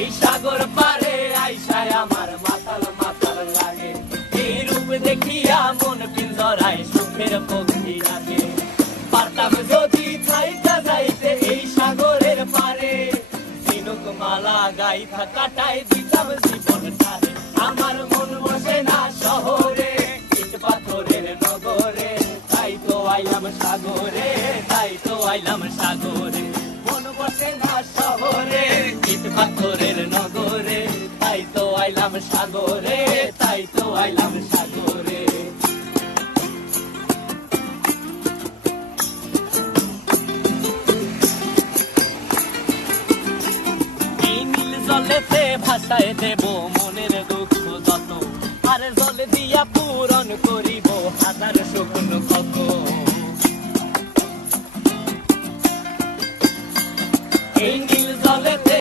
এই সাগর পারে আইসায় আমার মাতাল মাতাল লাগে। এই রূপ দেখিয়া মন পিঞ্জরায় সুখের পক্ষী ডাকে। পারতাম যদি থাইকা যাইতে এই সাগরের পারে, ঝিনুক মালা গাইথা কাটায় দিতাম জীবনটারে। আমার মন বসে না শহরে, ইট পাথরের নগরে, তাই তো আইলাম সাগরে, তাই তো আইলাম সাগরে। মন বসে না শহরে, ইট পাথরের নগরে, তাই তো আইলাম সাগরে, তাই তো আইলাম সাগরে। এই নীল জলেতে ভাসায় দেব মনের দুঃখ যত, আর জল দিয়া পূরণ করিব হাজার শুকনো ক্ষত। এই নীল জলেতে